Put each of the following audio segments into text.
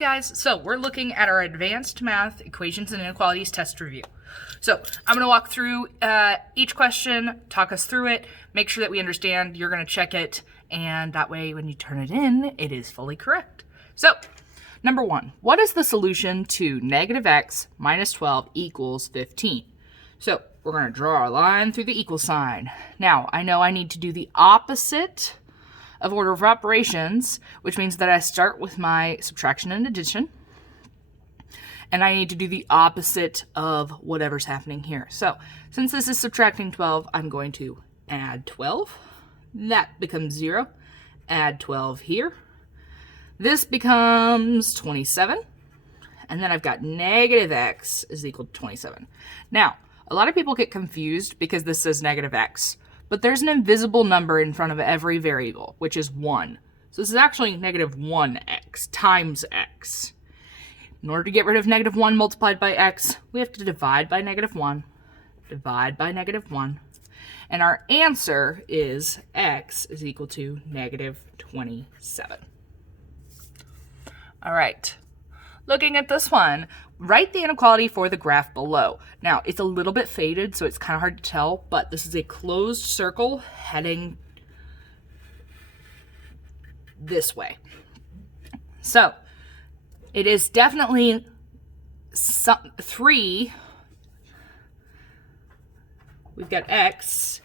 Guys, so we're looking at our advanced math equations and inequalities test review. So I'm going to walk through each question, talk us through it, make sure that we understand. You're going to check it, and that way when you turn it in, it is fully correct. So number one, what is the solution to negative x minus 12 equals 15? So we're going to draw a line through the equal sign. Now, I know I need to do the opposite of order of operations, which means that I start with my subtraction and addition, and I need to do the opposite of whatever's happening here. So since this is subtracting 12, I'm going to add 12. That becomes 0. Add 12 here. This becomes 27. And then I've got negative x is equal to 27. Now, a lot of people get confused because this says negative x. But there's an invisible number in front of every variable, which is 1. So this is actually negative 1x times x. In order to get rid of negative 1 multiplied by x, we have to divide by negative 1, divide by negative 1. And our answer is x is equal to negative 27. All right. Looking at this one, write the inequality for the graph below. Now, it's a little bit faded, so it's kind of hard to tell, but this is a closed circle heading this way. So, it is definitely 3. We've got x.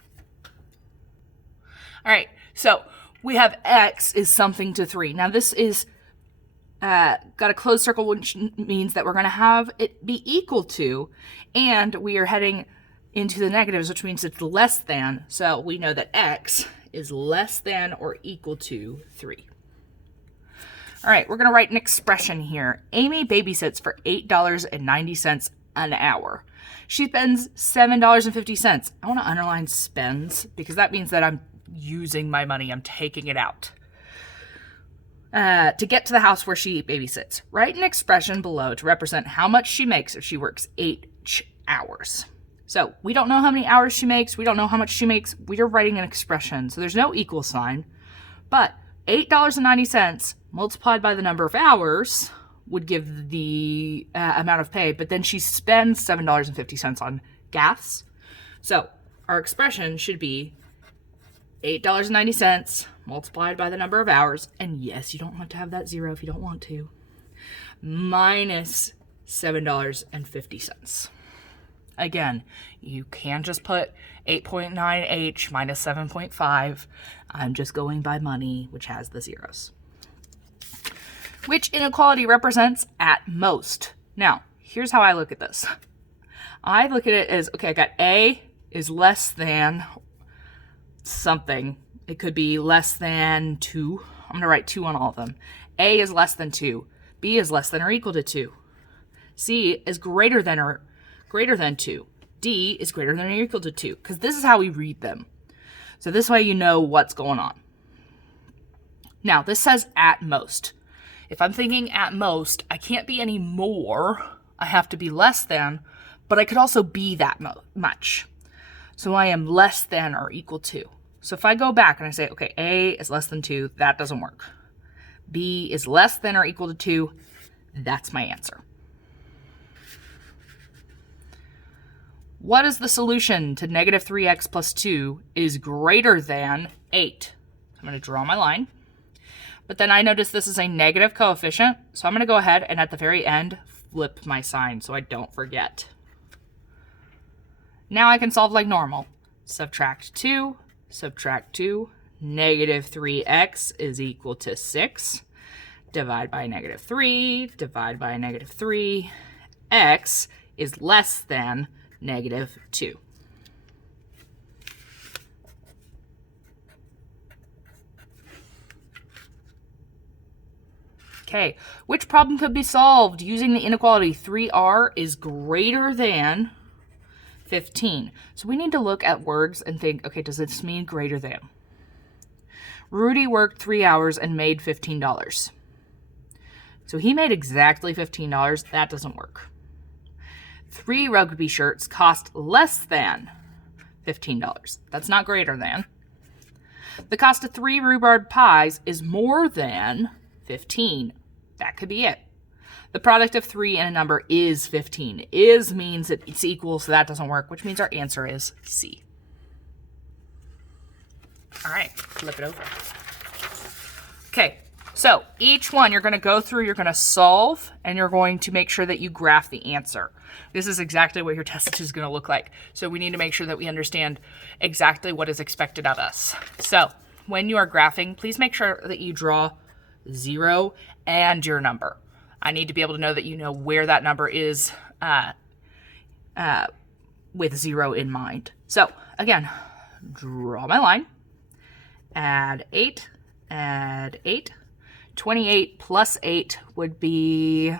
All right, so we have x is something to 3. Now, this is got a closed circle, which means that we're going to have it be equal to, and we are heading into the negatives, which means it's less than, so we know that x is less than or equal to 3. All right, we're going to write an expression here. Amy babysits for $8.90 an hour. She spends $7.50. I want to underline spends because that means that I'm using my money. I'm taking it out. To get to the house where she babysits. Write an expression below to represent how much she makes if she works 8 hours. So we don't know how many hours she makes. We don't know how much she makes. We are writing an expression. So there's no equal sign. But $8.90 multiplied by the number of hours would give the amount of pay. But then she spends $7.50 on gas. So our expression should be $8.90 multiplied by the number of hours, and yes, you don't have to have that 0 if you don't want to, minus $7.50. Again, you can just put 8.9h minus 7.5. I'm just going by money, which has the zeros. Which inequality represents at most? Now, here's how I look at this. I look at it as, okay, I got A is less than something. It could be less than 2. I'm going to write 2 on all of them. A is less than 2. B is less than or equal to 2. C is greater than 2. D is greater than or equal to 2, because this is how we read them. So this way you know what's going on. Now, this says at most. If I'm thinking at most, I can't be any more. I have to be less than, but I could also be that much. So I am less than or equal to. So if I go back and I say, okay, A is less than 2, that doesn't work. B is less than or equal to 2, that's my answer. What is the solution to negative 3x plus 2 is greater than 8? I'm going to draw my line. But then I notice this is a negative coefficient, so I'm going to go ahead and at the very end flip my sign so I don't forget. Now I can solve like normal. Subtract 2, negative 3x is equal to 6. Divide by negative 3, divide by negative 3. X is less than negative 2. Okay, which problem could be solved using the inequality 3r is greater than 15. So we need to look at words and think, okay, does this mean greater than? Rudy worked 3 hours and made $15. So he made exactly $15. That doesn't work. 3 rugby shirts cost less than $15. That's not greater than. The cost of 3 rhubarb pies is more than 15. That could be it. The product of 3 and a number is 15. Is means that it's equal, so that doesn't work, which means our answer is C. All right, flip it over. Okay, so each one you're going to go through, you're going to solve, and you're going to make sure that you graph the answer. This is exactly what your test is going to look like. So we need to make sure that we understand exactly what is expected of us. So when you are graphing, please make sure that you draw 0 and your number. I need to be able to know that you know where that number is with 0 in mind. So again, draw my line, add 8, add 8. 28 plus 8 would be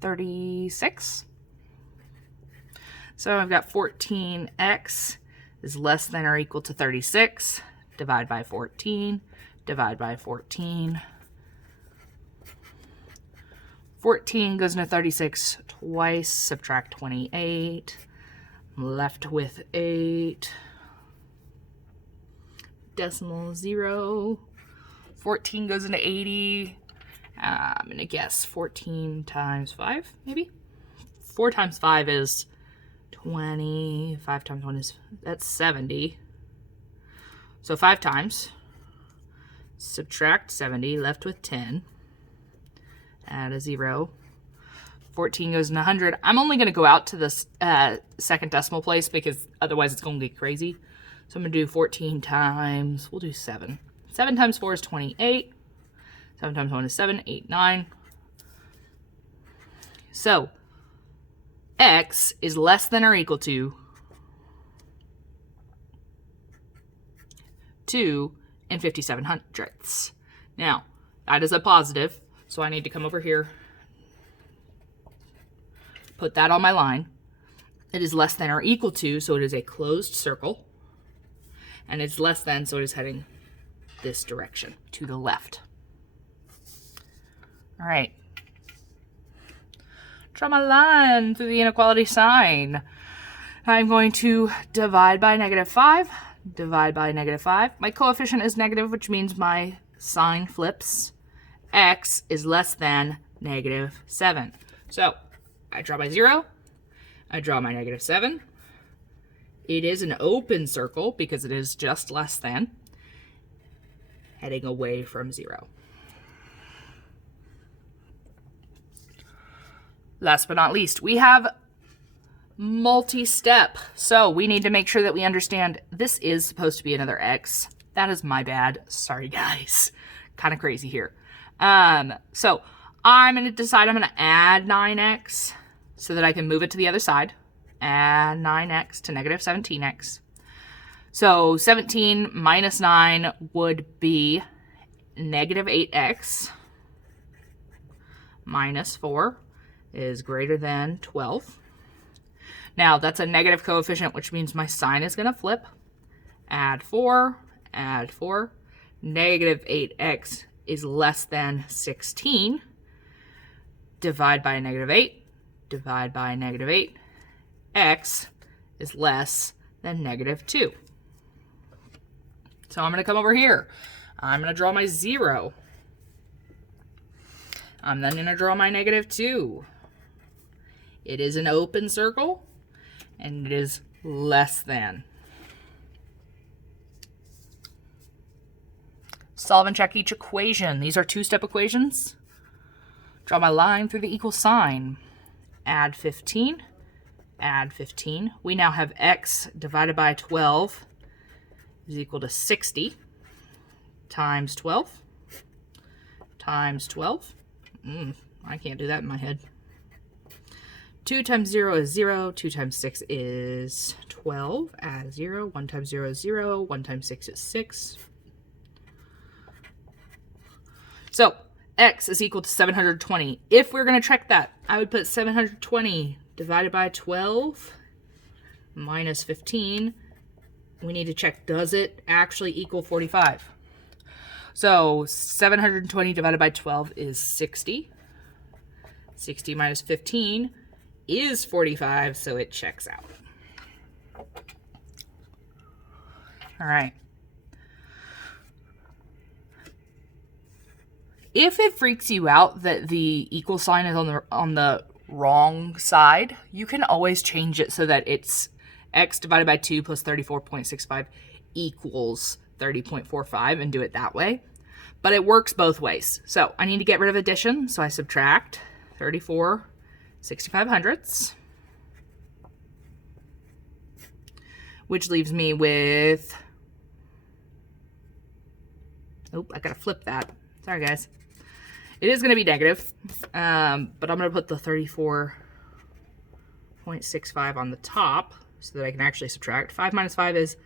36. So I've got 14x is less than or equal to 36. Divide by 14. Divide by 14. 14 goes into 36 twice. Subtract 28. I'm left with 8. Decimal 0. 14 goes into 80. I'm going to guess 14 times 5, maybe? 4 times 5 is 20. 5 times 1 is, that's 70. So 5 times. Subtract 70, left with 10. Add a 0. 14 goes into 100. I'm only going to go out to this second decimal place because otherwise it's going to get crazy. So I'm going to do 14 times, we'll do 7. 7 times 4 is 28. 7 times 1 is 7, 8, 9. So, x is less than or equal to 2 57/100ths. Now, that is a positive, so I need to come over here, put that on my line. It is less than or equal to, so it is a closed circle. And it's less than, so it is heading this direction, to the left. All right. Draw my line through the inequality sign. I'm going to divide by -5, divide by -5. My coefficient is negative, which means my sign flips. X is less than -7. So I draw my 0. I draw my -7. It is an open circle because it is just less than, heading away from 0. Last but not least, we have multi-step. So we need to make sure that we understand this is supposed to be another x. That is my bad. Sorry, guys. Kind of crazy here. So I'm going to decide I'm going to add 9x so that I can move it to the other side. Add 9x to -17x. So 17 minus 9 would be -8x. Minus 4 is greater than 12. Now that's a negative coefficient, which means my sign is going to flip. Add 4, add 4. -8x is less than 16. Divide by -8. Divide by -8. X is less than -2. So I'm going to come over here. I'm going to draw my 0. I'm then going to draw my -2. It is an open circle, and it is less than. Solve and check each equation. These are two-step equations. Draw my line through the equal sign. Add 15. Add 15. We now have x divided by 12 is equal to 60 times 12 times 12. I can't do that in my head. 2 times 0 is 0. 2 times 6 is 12. Add 0. 1 times 0 is 0. 1 times 6 is 6. So x is equal to 720. If we're going to check that, I would put 720 divided by 12 minus 15. We need to check, does it actually equal 45? So 720 divided by 12 is 60. 60 minus 15 is 45, so it checks out. All right. If it freaks you out that the equal sign is on the wrong side, you can always change it so that it's x divided by 2 plus 34.65 equals 30.45 and do it that way. But it works both ways. So I need to get rid of addition, so I subtract 34/6500ths, which leaves me with, oh, I gotta flip that. Sorry, guys. It is going to be negative, but I'm going to put the 34.65 on the top so that I can actually subtract. 5 minus 5 is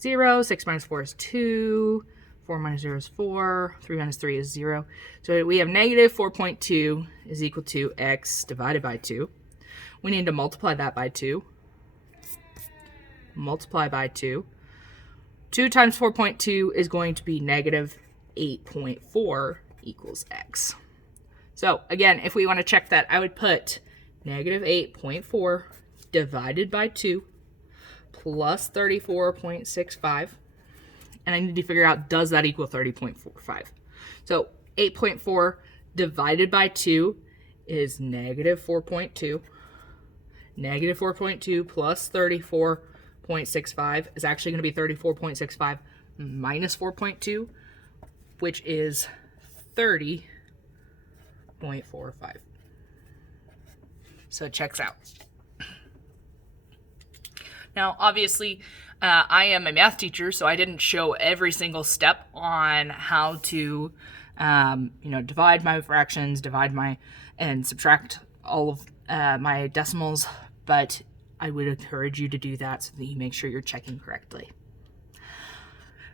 0. 6 minus 4 is 2. 4 minus 0 is 4. 3 minus 3 is 0. So we have negative 4.2 is equal to x divided by 2. We need to multiply that by 2. Multiply by 2. 2 times 4.2 is going to be negative 8.4 equals x. So again, if we want to check that, I would put negative 8.4 divided by 2 plus 34.65. And I need to figure out, does that equal 30.45? So 8.4 divided by 2 is negative 4.2. Negative 4.2 plus 34.65 is actually going to be 34.65 minus 4.2, which is 30.45. So it checks out. Now, obviously, I am a math teacher, so I didn't show every single step on how to, divide my fractions, and subtract all of my decimals, but I would encourage you to do that so that you make sure you're checking correctly.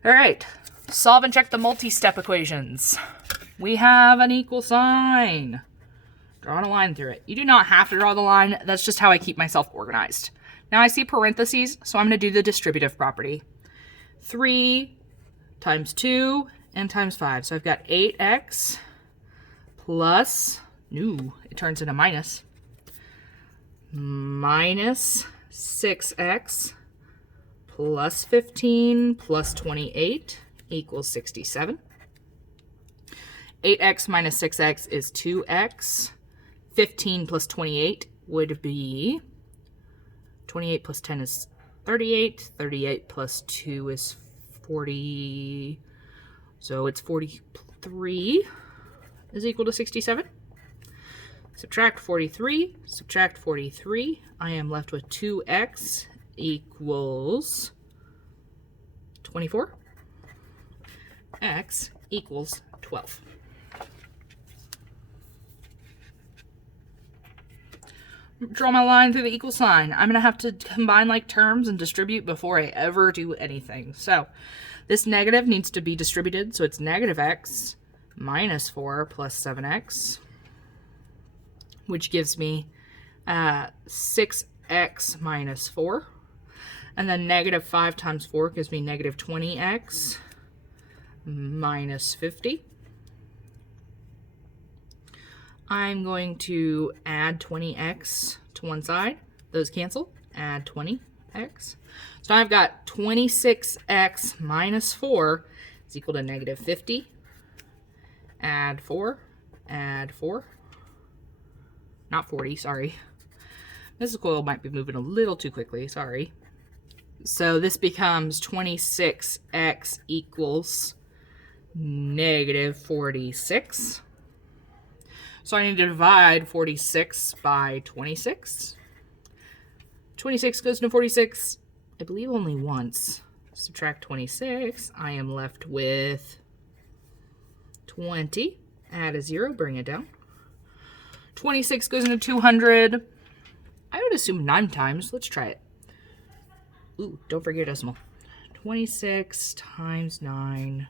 All right, solve and check the multi-step equations. We have an equal sign. Drawing a line through it. You do not have to draw the line. That's just how I keep myself organized. Now I see parentheses, so I'm going to do the distributive property. 3 times 2 and times 5. So I've got 8x plus, it turns into minus 6x plus 15 plus 28 equals 67. 8x minus 6x is 2x. 15 plus 28 would be 28 plus 10 is 38. 38 plus 2 is 40. So it's 43 is equal to 67. Subtract 43. Subtract 43. I am left with 2x equals 24. X equals 12. Draw my line through the equal sign. I'm going to have to combine like terms and distribute before I ever do anything. So this negative needs to be distributed. So it's negative x minus 4 plus 7x, which gives me 6x minus 4. And then negative 5 times 4 gives me negative 20x minus 50. I'm going to add 20x to one side. Those cancel. Add 20x. So I've got 26x minus 4 is equal to negative 50. Add 4. Add 4. Not 40, sorry. This coil might be moving a little too quickly, sorry. So this becomes 26x equals negative 46. So I need to divide 46 by 26. 26 goes into 46, I believe only once. Subtract 26, I am left with 20. Add a 0, bring it down. 26 goes into 200. I would assume 9 times. Let's try it. Ooh, don't forget decimal. 26 times 9.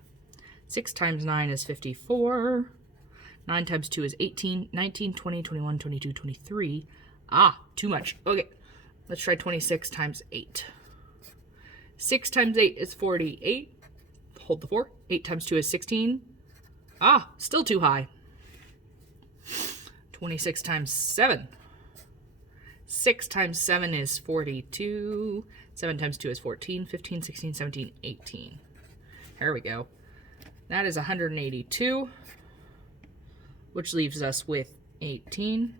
6 times 9 is 54. 9 times 2 is 18, 19, 20, 21, 22, 23. Ah, too much. Okay, let's try 26 times 8. 6 times 8 is 48. Hold the 4. 8 times 2 is 16. Ah, still too high. 26 times 7. 6 times 7 is 42. 7 times 2 is 14, 15, 16, 17, 18. There we go. That is 182. which leaves us with 18.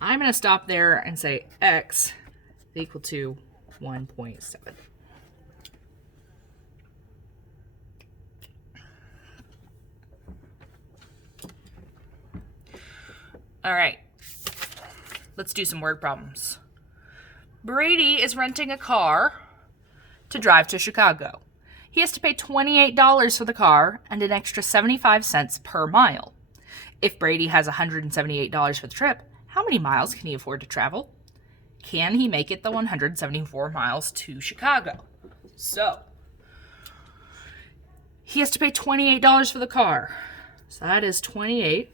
I'm going to stop there and say x is equal to 1.7. All right, let's do some word problems. Brady is renting a car to drive to Chicago. He has to pay $28 for the car and an extra 75 cents per mile. If Brady has $178 for the trip, how many miles can he afford to travel? Can he make it the 174 miles to Chicago? So, he has to pay $28 for the car. So that is 28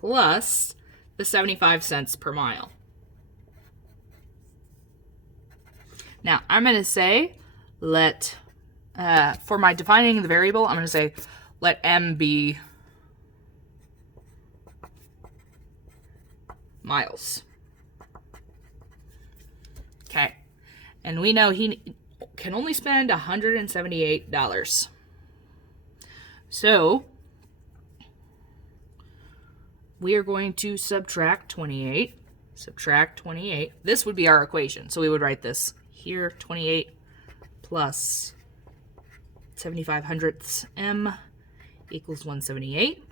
plus the 75 cents per mile. Now, I'm going to say, for my defining the variable, I'm going to say, let m be miles. Okay. And we know he can only spend $178. So, we are going to subtract 28. Subtract 28. This would be our equation. So we would write this here, 28 plus 75 hundredths m equals 178.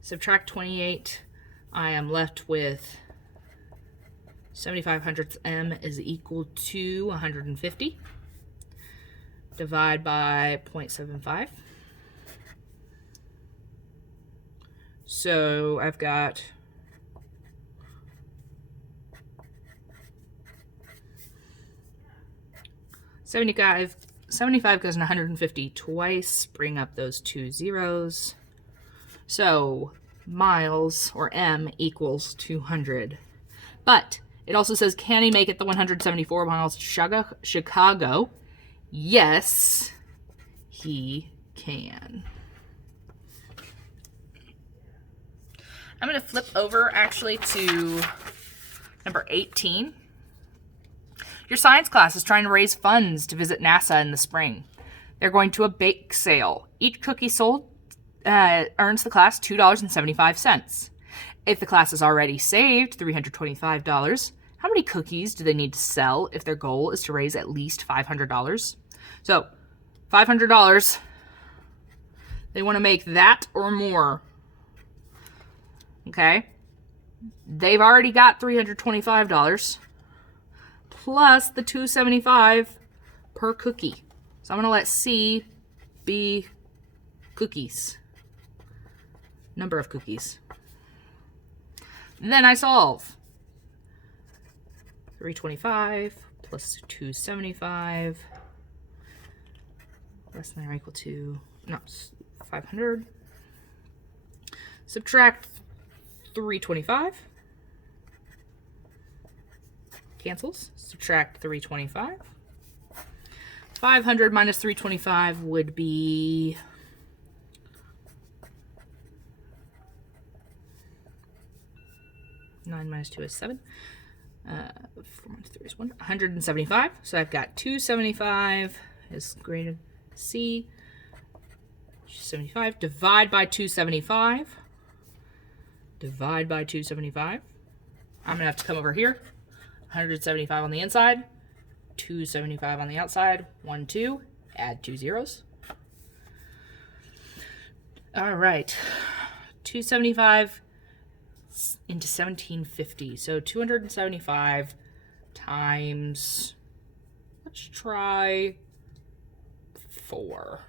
Subtract 28. I am left with 75 hundredths m is equal to 150. Divide by 0.75. So I've got 75 goes in 150 twice. Bring up those two zeros. So miles, or m, equals 200. But it also says, can he make it the 174 miles to Chicago? Yes, he can. I'm going to flip over actually to number 18. Your science class is trying to raise funds to visit NASA in the spring. They're going to a bake sale. Each cookie sold earns the class $2.75. If the class has already saved $325, how many cookies do they need to sell if their goal is to raise at least $500? So, $500, they want to make that or more. Okay? They've already got $325 plus the $2.75 per cookie. So I'm going to let C be cookies. Number of cookies. And then I solve. 325 plus 275 less than or equal to, no, 500. Subtract 325. Cancels. Subtract 325. 500 minus 325 would be 9 minus 2 is 7. 4 minus 3 is 1. 175. So I've got 275 is greater than C. 75. Divide by 275. Divide by 275. I'm going to have to come over here. 175 on the inside. 275 on the outside. 1, 2. Add 2 zeros. All right. 275 into 1750. So 275 times, let's try 4.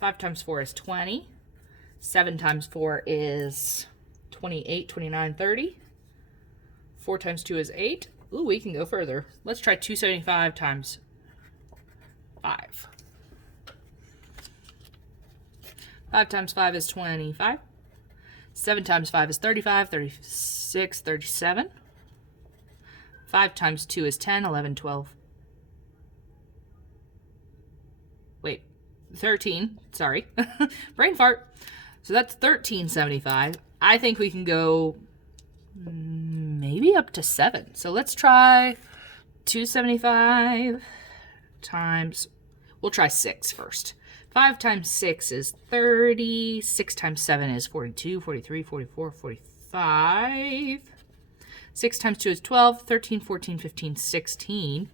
5 times 4 is 20. 7 times 4 is 28, 29, 30. 4 times 2 is 8. Ooh, we can go further. Let's try 275 times 5. 5 times 5 is 25. 7 times 5 is 35, 36, 37. 5 times 2 is 10, 11, 12. Wait, 13. Sorry. Brain fart. So that's 1375. I think we can go maybe up to 7. So let's try 275 times... we'll try 6 first. 5 times 6 is 30. 6 times 7 is 42, 43, 44, 45. 6 times 2 is 12, 13, 14, 15, 16.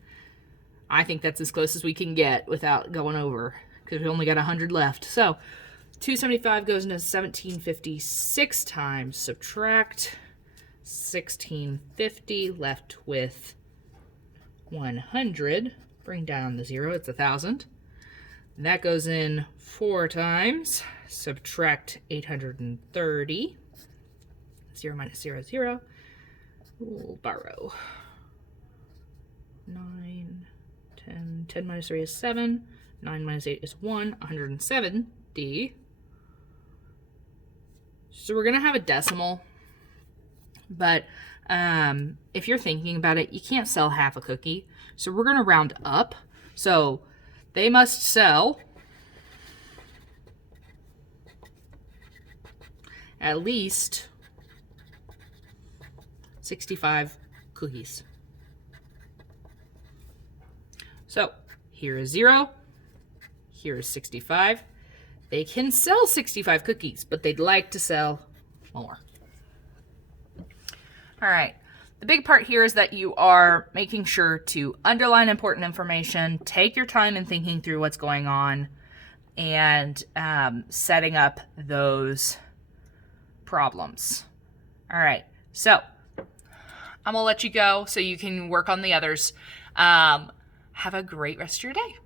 I think that's as close as we can get without going over, because we only got 100 left. So 275 goes into 1756 times, subtract 1650, left with 100. Bring down the 0, it's 1,000. That goes in 4 times, subtract 830. 0 minus 0, 0. We'll borrow. 9, 10. 10 minus 3 is 7. 9 minus 8 is 1. 170. So we're going to have a decimal. But if you're thinking about it, you can't sell half a cookie. So we're going to round up. So they must sell at least 65 cookies. So here is 0. Here is 65. They can sell 65 cookies, but they'd like to sell more. All right. The big part here is that you are making sure to underline important information, take your time in thinking through what's going on, and setting up those problems. All right. So I'm going to let you go so you can work on the others. Have a great rest of your day.